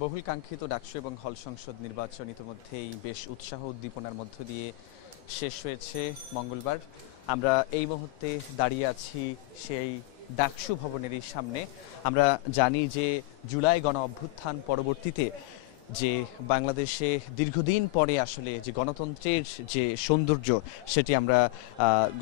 বহুল কাঙ্ক্ষিত ডাকসু এবং হল সংসদ নির্বাচন ইতিমধ্যেই বেশ উৎসাহ উদ্দীপনার মধ্য দিয়ে শেষ হয়েছে মঙ্গলবার। আমরা এই মুহূর্তে দাঁড়িয়ে আছি সেই ডাকসু ভবনেরই সামনে। আমরা জানি যে জুলাই গণ অভ্যুত্থান পরবর্তীতে যে বাংলাদেশে দীর্ঘদিন পরে আসলে যে গণতন্ত্রের যে সৌন্দর্য সেটি আমরা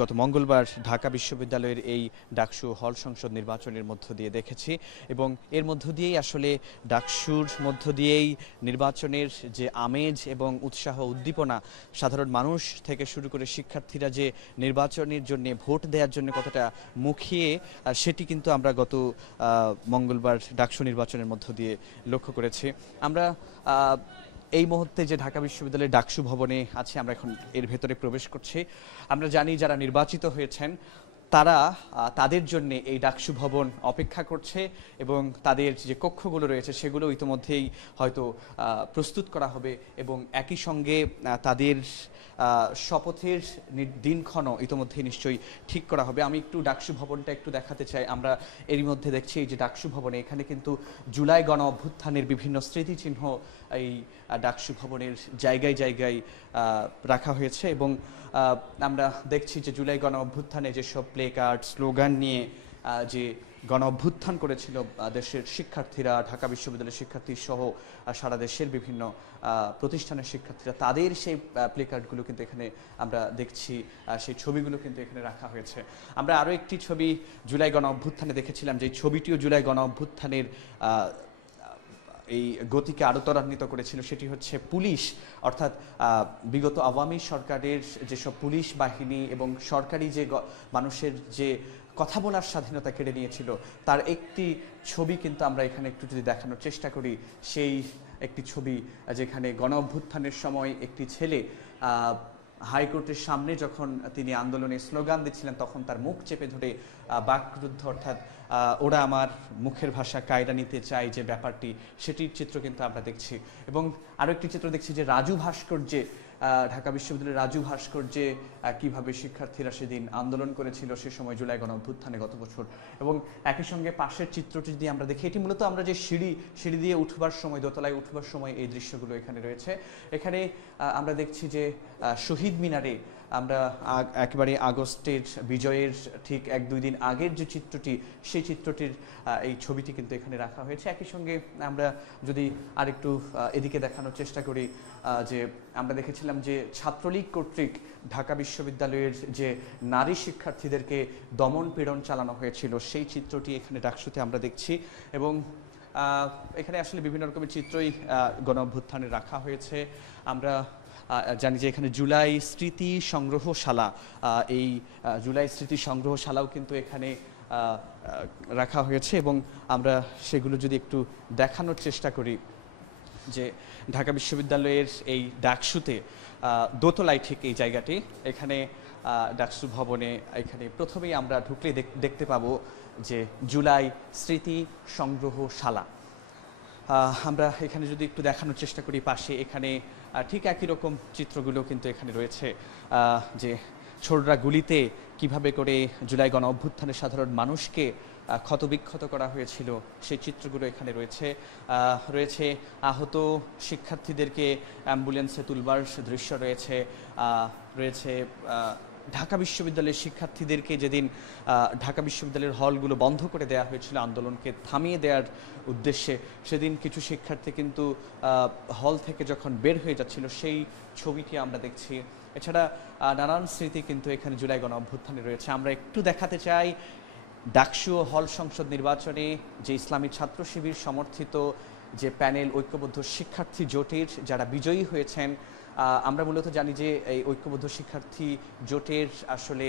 গত মঙ্গলবার ঢাকা বিশ্ববিদ্যালয়ের এই ডাকসু হল সংসদ নির্বাচনের মধ্য দিয়ে দেখেছি এবং এর মধ্য দিয়েই আসলে ডাকসুর মধ্য দিয়েই নির্বাচনের যে আমেজ এবং উৎসাহ উদ্দীপনা, সাধারণ মানুষ থেকে শুরু করে শিক্ষার্থীরা যে নির্বাচনের জন্য ভোট দেওয়ার জন্য কতটা মুখিয়ে সেটি কিন্তু আমরা গত মঙ্গলবার ডাকসু নির্বাচনের মধ্য দিয়ে লক্ষ্য করেছি। আমরা এই মুহূর্তে যে ঢাকা বিশ্ববিদ্যালয়ের ডাকসু ভবনে আছে, আমরা এখন এর ভেতরে প্রবেশ করছি। আমরা জানি যারা নির্বাচিত হয়েছেন তারা তাদের জন্য এই ডাকসু ভবন অপেক্ষা করছে এবং তাদের যে কক্ষগুলো রয়েছে সেগুলো ইতিমধ্যেই হয়তো প্রস্তুত করা হবে এবং একই সঙ্গে তাদের শপথের দিনক্ষণ ইতিমধ্যেই নিশ্চয়ই ঠিক করা হবে। আমি একটু ডাকসু ভবনটা একটু দেখাতে চাই। আমরা এরই মধ্যে দেখছি এই যে ডাকসু ভবনে, এখানে কিন্তু জুলাই গণ অভ্যুত্থানের বিভিন্ন স্মৃতিচিহ্ন এই ডাকসু ভবনের জায়গায় জায়গায় রাখা হয়েছে এবং আমরা দেখছি যে জুলাই গণ অভ্যুত্থানে যেসব প্লে কার্ড স্লোগান নিয়ে যে গণ অভ্যুত্থান করেছিল দেশের শিক্ষার্থীরা, ঢাকা বিশ্ববিদ্যালয়ের শিক্ষার্থী সহ সারা দেশের বিভিন্ন প্রতিষ্ঠানের শিক্ষার্থীরা, তাদের সেই প্লে কার্ডগুলো কিন্তু এখানে আমরা দেখছি, সেই ছবিগুলো কিন্তু এখানে রাখা হয়েছে। আমরা আরও একটি ছবি জুলাই গণ অভ্যুত্থানে দেখেছিলাম, যে ছবিটিও জুলাই গণ অভ্যুত্থানের এই গতিকে আরও ত্বরান্বিত করেছিল। সেটি হচ্ছে পুলিশ, অর্থাৎ বিগত আওয়ামী সরকারের যেসব পুলিশ বাহিনী এবং সরকারি যে মানুষের যে কথা বলার স্বাধীনতা কেড়ে নিয়েছিল তার একটি ছবি কিন্তু আমরা এখানে একটু যদি দেখানোর চেষ্টা করি। সেই একটি ছবি যেখানে গণ অভ্যুত্থানের সময় একটি ছেলে হাইকোর্টের সামনে যখন তিনি আন্দোলনে স্লোগান দিচ্ছিলেন তখন তার মুখ চেপে ধরে বাকরুদ্ধ, অর্থাৎ ওরা আমার মুখের ভাষা কায়দা নিতে চায় যে ব্যাপারটি, সেটির চিত্র কিন্তু আমরা দেখছি। এবং আরও একটি চিত্র দেখছি যে রাজু ভাস্কর্যে, ঢাকা বিশ্ববিদ্যালয়ের রাজু ভাস্কর্যে কিভাবে শিক্ষার্থীরা সেদিন আন্দোলন করেছিল সে সময় জুলাই গণ অভ্যুত্থানে গত বছর। এবং একই সঙ্গে পাশের চিত্রটি যদি আমরা দেখি, এটি মূলত আমরা যে সিঁড়ি দিয়ে উঠবার সময়, দোতলায় উঠবার সময় এই দৃশ্যগুলো এখানে রয়েছে। এখানে আমরা দেখছি যে শহীদ মিনারে আমরা একেবারে আগস্টের বিজয়ের ঠিক 1-2 দিন আগের যে চিত্রটি, সেই চিত্রটির এই ছবিটি কিন্তু এখানে রাখা হয়েছে। একই সঙ্গে আমরা যদি আরেকটু এদিকে দেখানোর চেষ্টা করি, যে আমরা দেখেছিলাম যে ছাত্রলীগ কর্তৃক ঢাকা বিশ্ববিদ্যালয়ের যে নারী শিক্ষার্থীদেরকে দমন পীড়ন চালানো হয়েছিল সেই চিত্রটি এখানে ডাকসুতে আমরা দেখছি। এবং এখানে আসলে বিভিন্ন রকমের চিত্রই গণ অভ্যুত্থানে রাখা হয়েছে। আমরা জানি যে এখানে জুলাই স্মৃতি সংগ্রহশালা, এই জুলাই স্মৃতি সংগ্রহশালাও কিন্তু এখানে রাখা হয়েছে এবং আমরা সেগুলো যদি একটু দেখানোর চেষ্টা করি, যে ঢাকা বিশ্ববিদ্যালয়ের এই ডাকসুতে দোতলায় ঠিক এই জায়গাটি, এখানে ডাকসু ভবনে এখানে প্রথমেই আমরা ঢুকলে দেখতে পাবো যে জুলাই স্মৃতি সংগ্রহশালা। আমরা এখানে যদি একটু দেখানোর চেষ্টা করি, পাশে এখানে ঠিক একই রকম চিত্রগুলো কিন্তু এখানে রয়েছে, যে ছোড়রা গুলিতে কিভাবে করে জুলাই গণ অভ্যুত্থানের সাধারণ মানুষকে ক্ষতবিক্ষত করা হয়েছিল সেই চিত্রগুলো এখানে রয়েছে আহত শিক্ষার্থীদেরকে অ্যাম্বুলেন্সে তুলবার দৃশ্য রয়েছে ঢাকা বিশ্ববিদ্যালয়ের শিক্ষার্থীদেরকে যেদিন ঢাকা বিশ্ববিদ্যালয়ের হলগুলো বন্ধ করে দেওয়া হয়েছিল আন্দোলনকে থামিয়ে দেওয়ার উদ্দেশ্যে, সেদিন কিছু শিক্ষার্থী কিন্তু হল থেকে যখন বের হয়ে যাচ্ছিল সেই ছবিটি আমরা দেখছি। এছাড়া নানান স্মৃতি কিন্তু এখানে জুলাই গণ অভ্যুত্থানে রয়েছে। আমরা একটু দেখাতে চাই ডাকসু ও হল সংসদ নির্বাচনে যে ইসলামী ছাত্র শিবির সমর্থিত যে প্যানেল ঐক্যবদ্ধ শিক্ষার্থী জোটের যারা বিজয়ী হয়েছেন। আমরা মূলত জানি যে এই ঐক্যবদ্ধ শিক্ষার্থী জোটের আসলে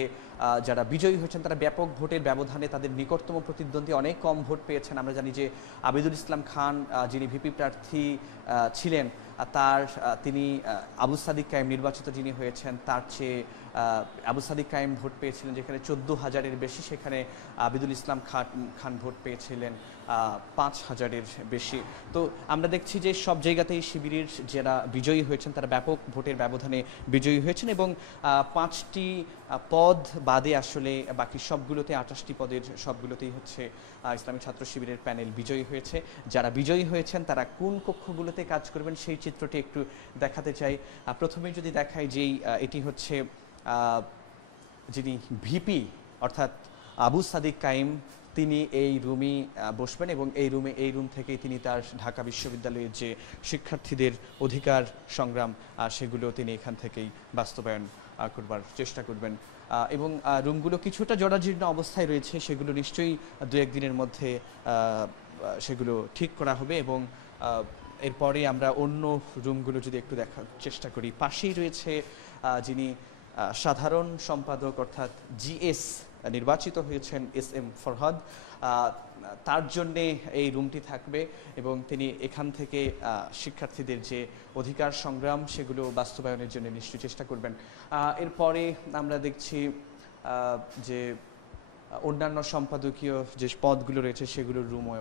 যারা বিজয়ী হয়েছেন তারা ব্যাপক ভোটের ব্যবধানে, তাদের নিকটতম প্রতিদ্বন্দ্বী অনেক কম ভোট পেয়েছেন। আমরা জানি যে আবিদুল ইসলাম খান যিনি ভিপি প্রার্থী ছিলেন, তিনি আবু সাদিক কায়েম নির্বাচিত যিনি হয়েছেন তার চেয়ে আবু সাদিক কায়েম ভোট পেয়েছিলেন যেখানে 14,000-এর বেশি, সেখানে আবিদুল ইসলাম খান ভোট পেয়েছিলেন 5,000-এর বেশি। তো আমরা দেখছি যে সব জায়গাতেই শিবিরের যারা বিজয়ী হয়েছেন তারা ব্যাপক ভোটের ব্যবধানে বিজয়ী হয়েছেন এবং 5টি পদ বাদে আসলে বাকি সবগুলোতে 28টি পদের সবগুলোতেই হচ্ছে ইসলামী ছাত্র শিবিরের প্যানেল বিজয়ী হয়েছে। যারা বিজয়ী হয়েছেন তারা কোন কক্ষগুলোতে কাজ করবেন সেই চিত্রটি একটু দেখাতে চাই। প্রথমে যদি দেখাই যেই এটি হচ্ছে যিনি ভিপি অর্থাৎ আবু সাদিক কাইম, তিনি এই রুমই বসবেন এবং এই রুম থেকেই তিনি তার ঢাকা বিশ্ববিদ্যালয়ের যে শিক্ষার্থীদের অধিকার সংগ্রাম সেগুলো তিনি এখান থেকেই বাস্তবায়ন করবার চেষ্টা করবেন। এবং রুমগুলো কিছুটা জরাজীর্ণ অবস্থায় রয়েছে, সেগুলো নিশ্চয়ই দু এক দিনের মধ্যে সেগুলো ঠিক করা হবে। এবং এরপরে আমরা অন্য রুমগুলো যদি একটু দেখার চেষ্টা করি, পাশেই রয়েছে যিনি সাধারণ সম্পাদক অর্থাৎ জিএস নির্বাচিত হয়েছেন SM ফরহাদ, তার জন্যে এই রুমটি থাকবে এবং তিনি এখান থেকে শিক্ষার্থীদের যে অধিকার সংগ্রাম সেগুলো বাস্তবায়নের জন্য নিশ্চয়ই চেষ্টা করবেন। এরপরে আমরা দেখছি যে অন্যান্য সম্পাদকীয় যে পদগুলো রয়েছে সেগুলোর রুমও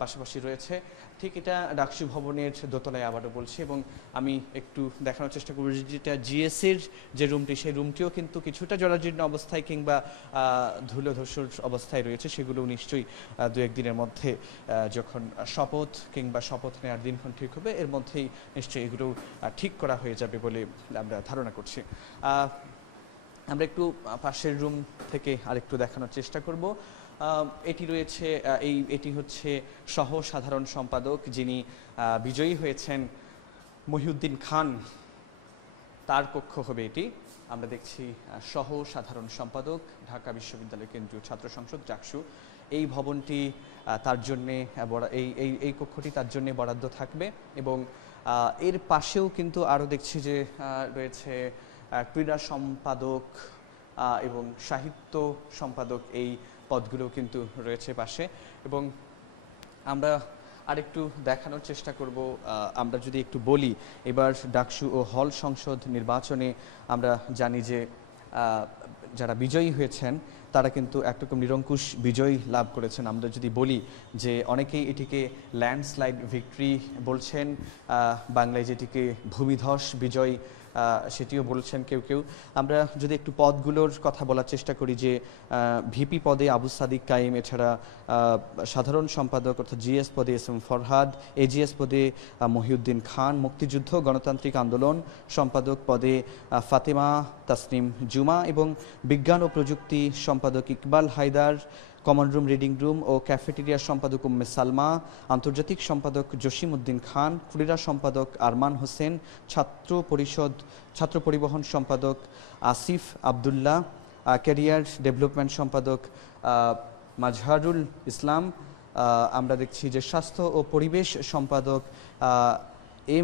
পাশাপাশি রয়েছে। ঠিক এটা ডাকসু ভবনের দোতলায় আবারও বলছি। এবং আমি একটু দেখানোর চেষ্টা করব যেটা জিএসের যে রুমটি, সেই রুমটিও কিন্তু কিছুটা জরাজীর্ণ অবস্থায় কিংবা ধুলোধূসর অবস্থায় রয়েছে, সেগুলো নিশ্চয়ই দু এক দিনের মধ্যে যখন শপথ নেওয়ার দিনক্ষণ ঠিক হবে এর মধ্যেই নিশ্চয়ই এগুলো ঠিক করা হয়ে যাবে বলে আমরা ধারণা করছি। আমরা একটু পাশের রুম থেকে আরেকটু দেখানোর চেষ্টা করব। এটি হচ্ছে সহ সাধারণ সম্পাদক যিনি বিজয়ী হয়েছেন মহিউদ্দিন খান, তার কক্ষ হবে এটি। আমরা দেখছি সহ সাধারণ সম্পাদক ঢাকা বিশ্ববিদ্যালয় কেন্দ্রীয় ছাত্র সংসদ ডাকসু। এই ভবনটি তার জন্যে এই কক্ষটি তার জন্যে বরাদ্দ থাকবে। এবং এর পাশেও কিন্তু আরও দেখছি যে রয়েছে ক্রীড়া সম্পাদক এবং সাহিত্য সম্পাদক, এই পদগুলো কিন্তু রয়েছে পাশে। এবং আমরা আরেকটু দেখানোর চেষ্টা করব, আমরা যদি একটু বলি এবার ডাকসু ও হল সংসদ নির্বাচনে আমরা জানি যে যারা বিজয়ী হয়েছেন তারা কিন্তু একরকম নিরঙ্কুশ বিজয় লাভ করেছেন। আমরা যদি বলি যে অনেকেই এটিকে ল্যান্ডস্লাইড ভিক্টরি বলছেন, বাংলায় যেটিকে ভূমিধস বিজয় সেটিও বলছেন কেউ কেউ। আমরা যদি একটু পদগুলোর কথা বলার চেষ্টা করি যে ভিপি পদে আবু সাদিক কাইম, এছাড়া সাধারণ সম্পাদক অর্থাৎ জিএস পদে SM ফরহাদ, AGS পদে মহিউদ্দিন খান, মুক্তিযুদ্ধ গণতান্ত্রিক আন্দোলন সম্পাদক পদে ফাতেমা তাসনিম জুমা এবং বিজ্ঞান ও প্রযুক্তি সম্পাদক Iqbal Haider, common room, reading room ও ক্যাফেটেরিয়া সম্পাদক উম্মে সালমা, আন্তর্জাতিক সম্পাদক জসিম উদ্দিন খান, ক্রীড়া সম্পাদক আরমান হোসেন, ছাত্র পরিবহন সম্পাদক আসিফ আবদুল্লাহ, ক্যারিয়ার ডেভেলপমেন্ট সম্পাদক মাজহারুল ইসলাম। আমরা দেখছি যে স্বাস্থ্য ও পরিবেশ সম্পাদক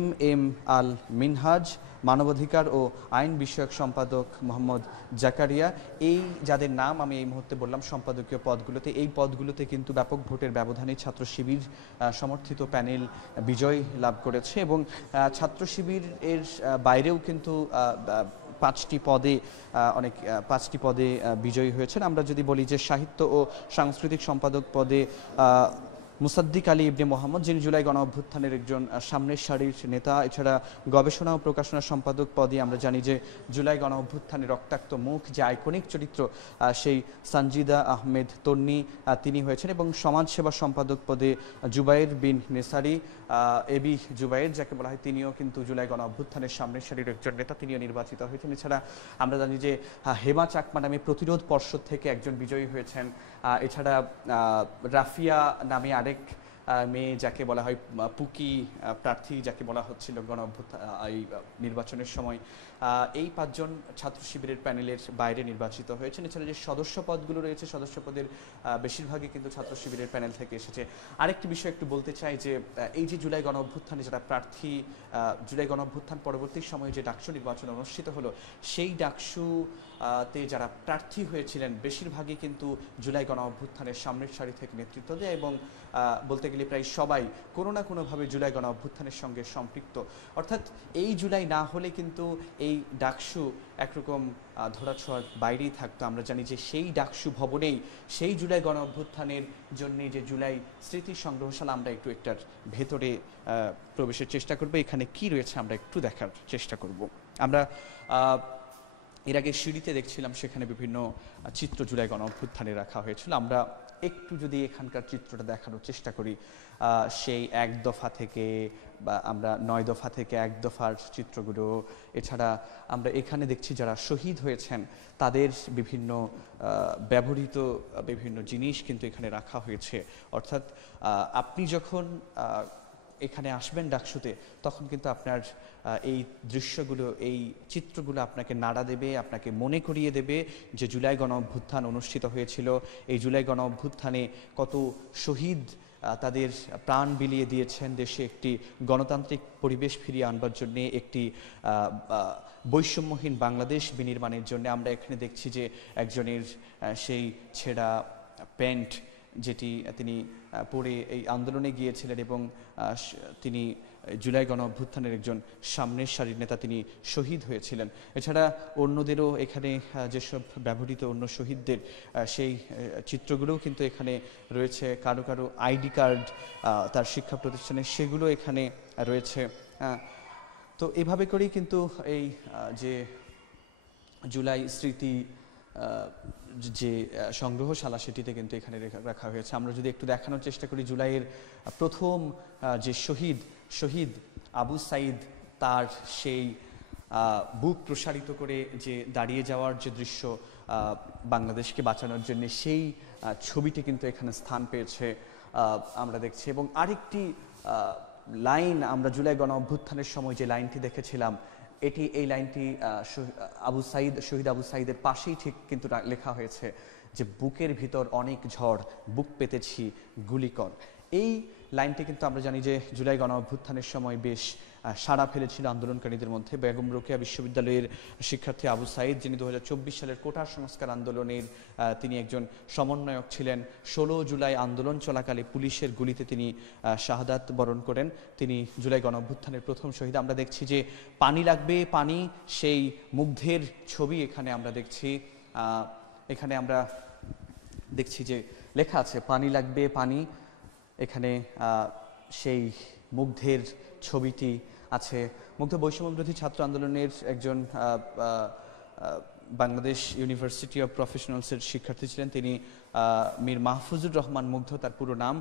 MM আল মিনহাজ, মানবাধিকার ও আইন বিষয়ক সম্পাদক মোহাম্মদ জাকারিয়া। এই যাদের নাম আমি এই মুহূর্তে বললাম সম্পাদকীয় পদগুলোতে, এই পদগুলোতে কিন্তু ব্যাপক ভোটের ব্যবধানে ছাত্র শিবির সমর্থিত প্যানেল বিজয় লাভ করেছে। এবং ছাত্র শিবির এর বাইরেও কিন্তু পাঁচটি পদে বিজয়ী হয়েছেন। আমরা যদি বলি যে সাহিত্য ও সাংস্কৃতিক সম্পাদক পদে মুসাদ্দিক আলী ইবনে মোহাম্মদ, যিনি জুলাই গণ অভ্যুত্থানের একজন সামনের সারির নেতা। এছাড়া গবেষণা ও প্রকাশনা সম্পাদক পদে আমরা জানি যে জুলাই গণ অভ্যুত্থানের রক্তাক্ত মুখ, যে আইকনিক চরিত্র, সেই সানজিদা আহমেদ তন্নি তিনি হয়েছেন। এবং সমাজসেবা সম্পাদক পদে জুবাইর বিন নেসারি, এবি জুবাইর যাকে বলা হয়, তিনিও কিন্তু জুলাই গণ অভ্যুত্থানের সামনের সারির একজন নেতা, তিনিও নির্বাচিত হয়েছেন। এছাড়া আমরা জানি যে হেমা চাকমা নামে প্রতিরোধ পর্ষদ থেকে একজন বিজয়ী হয়েছেন। এছাড়া রাফিয়া নামে আরেক মেয়ে যাকে বলা হয় পুকি প্রার্থী যাকে বলা হচ্ছিল গণ অভ্যুত্থান এই নির্বাচনের সময়, এই পাঁচজন ছাত্র শিবিরের প্যানেলের বাইরে নির্বাচিত হয়েছেন। এছাড়া যে সদস্য পদগুলো রয়েছে, সদস্য পদের বেশিরভাগই কিন্তু ছাত্র শিবিরের প্যানেল থেকে এসেছে। আরেকটি বিষয় একটু বলতে চাই যে এই যে জুলাই গণ অভ্যুত্থানে যারা প্রার্থী, জুলাই গণ অভ্যুত্থান পরবর্তী সময়ে যে ডাকসু নির্বাচন অনুষ্ঠিত হলো, সেই ডাকসুতে যারা প্রার্থী হয়েছিলেন বেশিরভাগই কিন্তু জুলাই গণ অভ্যুত্থানের সামনের সারি থেকে নেতৃত্ব দেয় এবং বলতে গেলে প্রায় সবাই কোনো না কোনোভাবে জুলাই গণ অভ্যুত্থানের সঙ্গে সম্পৃক্ত। অর্থাৎ এই জুলাই না হলে কিন্তু এই ডাকসু একরকম ধরাছোঁয়ার বাইরেই থাকতো। আমরা জানি যে সেই ডাকসু ভবনেই সেই জুলাই গণ অভ্যুত্থানের জন্য যে জুলাই স্মৃতি সংগ্রহশালা, আমরা একটু একটার ভেতরে প্রবেশের চেষ্টা করব। এখানে কি রয়েছে আমরা একটু দেখার চেষ্টা করব। আমরা এর আগে সিঁড়িতে দেখছিলাম সেখানে বিভিন্ন চিত্র জুলাই গণ অভ্যুত্থানে রাখা হয়েছিল। আমরা একটু যদি এখানকার চিত্রটা দেখানোর চেষ্টা করি, সেই এক দফা থেকে বা আমরা ৯ দফা থেকে এক দফার চিত্রগুলো, এছাড়া আমরা এখানে দেখছি যারা শহীদ হয়েছেন তাদের বিভিন্ন ব্যবহৃত বিভিন্ন জিনিস কিন্তু এখানে রাখা হয়েছে। অর্থাৎ আপনি যখন এখানে আসবেন ডাকসুতে, তখন কিন্তু আপনার এই দৃশ্যগুলো, এই চিত্রগুলো আপনাকে নাড়া দেবে, আপনাকে মনে করিয়ে দেবে যে জুলাই গণ অভ্যুত্থান অনুষ্ঠিত হয়েছিল। এই জুলাই গণ অভ্যুত্থানে কত শহীদ তাদের প্রাণ বিলিয়ে দিয়েছেন দেশে একটি গণতান্ত্রিক পরিবেশ ফিরিয়ে আনবার জন্যে, একটি বৈষম্যহীন বাংলাদেশ বিনির্মাণের জন্য। আমরা এখানে দেখছি যে একজনের সেই ছেঁড়া প্যান্ট যেটি তিনি পরে এই আন্দোলনে গিয়েছিলেন এবং তিনি জুলাই গণ অভ্যুত্থানের একজন সামনের সারির নেতা, তিনি শহীদ হয়েছিলেন। এছাড়া অন্যদেরও এখানে যেসব ব্যবহৃত অন্য শহীদদের সেই চিত্রগুলোও কিন্তু এখানে রয়েছে। কারো কারো আইডি কার্ড তার শিক্ষা প্রতিষ্ঠানে, সেগুলো এখানে রয়েছে। তো এভাবে করেই কিন্তু এই যে জুলাই স্মৃতি যে সংগ্রহশালা, সেটিতে কিন্তু এখানে রাখা হয়েছে। আমরা যদি একটু দেখানোর চেষ্টা করি, জুলাইয়ের প্রথম যে শহীদ আবু সাইদ, তার সেই বুক প্রসারিত করে যে দাঁড়িয়ে যাওয়ার যে দৃশ্য বাংলাদেশকে বাঁচানোর জন্য, সেই ছবিটি কিন্তু এখানে স্থান পেয়েছে আমরা দেখছি। এবং আরেকটি লাইন আমরা জুলাই গণ অভ্যুত্থানের সময় যে লাইনটি দেখেছিলাম, এই লাইনটি শহীদ আবু সাইদের পাশেই ঠিক কিন্তু লেখা হয়েছে যে বুকের ভিতর অনেক ঝড়, বুক পেতেছি গুলিকর। এই লাইনটি কিন্তু আমরা জানি যে জুলাই গণ অভ্যুত্থানের সময় বেশ সাড়া ফেলেছিল আন্দোলনকারীদের মধ্যে। বেগম রোকেয়া বিশ্ববিদ্যালয়ের শিক্ষার্থী আবু সাইদ, যিনি ২০২৪ সালের কোটা সংস্কার আন্দোলনের তিনি একজন সমন্বয়ক ছিলেন। ১৬ জুলাই আন্দোলন চলাকালে পুলিশের গুলিতে তিনি শাহাদাত বরণ করেন। তিনি জুলাই গণ অভ্যুত্থানের প্রথম শহীদ। আমরা দেখছি যে পানি লাগবে পানি, সেই মুগ্ধের ছবি এখানে আমরা দেখছি। এখানে আমরা দেখছি যে লেখা আছে পানি লাগবে পানি। এখানে সেই মুগ্ধের ছবিটি আছে। মুগ্ধ বৈষম্যবিরোধী ছাত্র আন্দোলনের একজন বাংলাদেশ ইউনিভার্সিটি অফ প্রফেশনালসের শিক্ষার্থী ছিলেন তিনি, মীর মাহফুজুর রহমান মুগ্ধ তার পুরো নাম।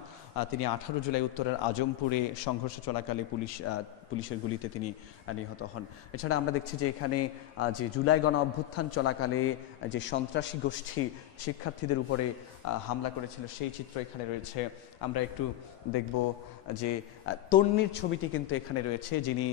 তিনি 18 জুলাই উত্তরের আজমপুরে সংঘর্ষ চলাকালে পুলিশের গুলিতে তিনি নিহত হন। এছাড়া আমরা দেখছি যে এখানে যে জুলাই গণ অভ্যুত্থান চলাকালে যে সন্ত্রাসী গোষ্ঠী শিক্ষার্থীদের উপরে হামলা করেছিল, সেই চিত্র এখানে রয়েছে। আমরা একটু দেখব যে তন্নির ছবিটি কিন্তু এখানে রয়েছে, যিনি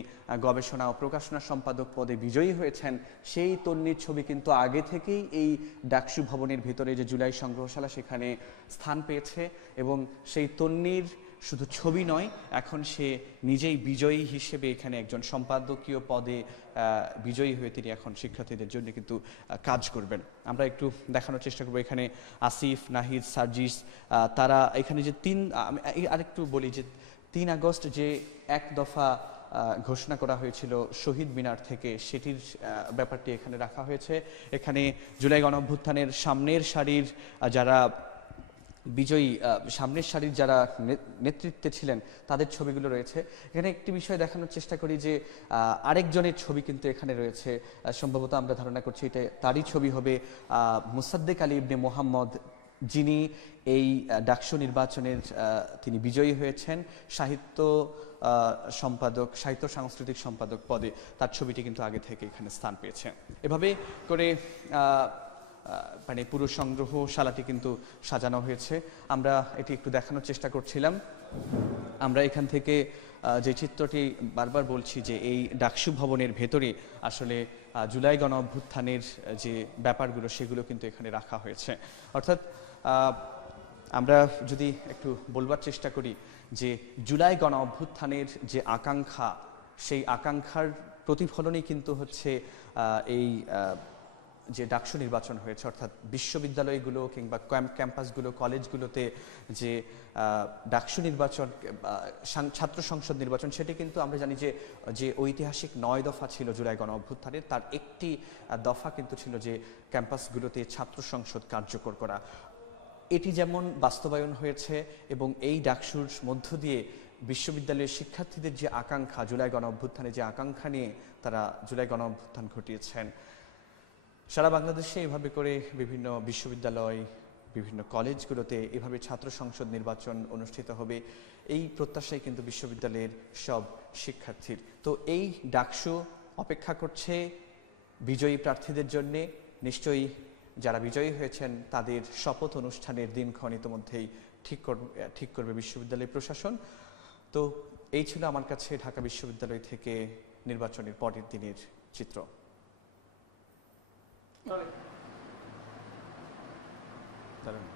গবেষণা ও প্রকাশনা সম্পাদক পদে বিজয়ী হয়েছেন। সেই তন্নির ছবি কিন্তু আগে থেকেই এই ডাকসু ভবনের ভিতরে যে জুলাই সংগ্রহশালা, সেখানে স্থান পেয়েছে। এবং সেই তন্নির শুধু ছবি নয়, এখন সে নিজেই বিজয়ী হিসেবে এখানে একজন সম্পাদকীয় পদে বিজয়ী হয়ে তিনি এখন শিক্ষার্থীদের জন্য কিন্তু কাজ করবেন। আমরা একটু দেখানোর চেষ্টা করবো। এখানে আসিফ, নাহিদ, সার্জিস, তারা এখানে যে আরেকটু বলি যে ৩ আগস্ট যে এক দফা ঘোষণা করা হয়েছিল শহীদ মিনার থেকে, সেটির ব্যাপারটি এখানে রাখা হয়েছে। এখানে জুলাই গণ অভ্যুত্থানের সামনের সারির যারা বিজয়ী, সামনের সারির যারা নেতৃত্বে ছিলেন, তাদের ছবিগুলো রয়েছে। এখানে একটি বিষয় দেখানোর চেষ্টা করি যে আরেকজনের ছবি কিন্তু এখানে রয়েছে। সম্ভবত আমরা ধারণা করছি এটা তারই ছবি হবে, মুসাদ্দেক আলী ইবনে মোহাম্মদ, যিনি এই ডাকসু নির্বাচনের তিনি বিজয়ী হয়েছেন সাহিত্য সম্পাদক, সাহিত্য সাংস্কৃতিক সম্পাদক পদে। তার ছবিটি কিন্তু আগে থেকে এখানে স্থান পেয়েছে। এভাবে করে মানে পুরো সংগ্রহশালাটি কিন্তু সাজানো হয়েছে। আমরা এটি একটু দেখানোর চেষ্টা করছিলাম। আমরা এখান থেকে যে চিত্রটি বারবার বলছি যে এই ডাকসু ভবনের ভেতরে আসলে জুলাই গণ অভ্যুত্থানের যে ব্যাপারগুলো, সেগুলো কিন্তু এখানে রাখা হয়েছে। অর্থাৎ আমরা যদি একটু বলবার চেষ্টা করি যে জুলাই গণ অভ্যুত্থানের যে আকাঙ্ক্ষা, সেই আকাঙ্ক্ষার প্রতিফলনই কিন্তু হচ্ছে এই যে ডাকসু নির্বাচন হয়েছে। অর্থাৎ বিশ্ববিদ্যালয়গুলো কিংবা ক্যাম্পাসগুলো, কলেজগুলোতে যে ডাকসু নির্বাচন, ছাত্র সংসদ নির্বাচন, সেটি কিন্তু আমরা জানি যে ঐতিহাসিক ৯ দফা ছিল জুলাই গণ অভ্যুত্থানের, তার একটি দফা কিন্তু ছিল যে ক্যাম্পাসগুলোতে ছাত্র সংসদ কার্যকর করা। এটি যেমন বাস্তবায়ন হয়েছে এবং এই ডাকসুর মধ্য দিয়ে বিশ্ববিদ্যালয়ের শিক্ষার্থীদের যে আকাঙ্ক্ষা, জুলাই গণ অভ্যুত্থানে যে আকাঙ্ক্ষা নিয়ে তারা জুলাই গণ অভ্যুত্থান ঘটিয়েছেন, সারা বাংলাদেশে এভাবে করে বিভিন্ন বিশ্ববিদ্যালয়, বিভিন্ন কলেজগুলোতে এভাবে ছাত্র সংসদ নির্বাচন অনুষ্ঠিত হবে, এই প্রত্যাশায় কিন্তু বিশ্ববিদ্যালয়ের সব শিক্ষার্থীর। তো এই ডাকসু অপেক্ষা করছে বিজয়ী প্রার্থীদের জন্যে। নিশ্চয়ই যারা বিজয়ী হয়েছেন তাদের শপথ অনুষ্ঠানের দিনক্ষণ ইতিমধ্যেই ঠিক করবে বিশ্ববিদ্যালয় প্রশাসন। তো এই ছিল আমার কাছে ঢাকা বিশ্ববিদ্যালয় থেকে নির্বাচনের পরের দিনের চিত্র। দারুণ।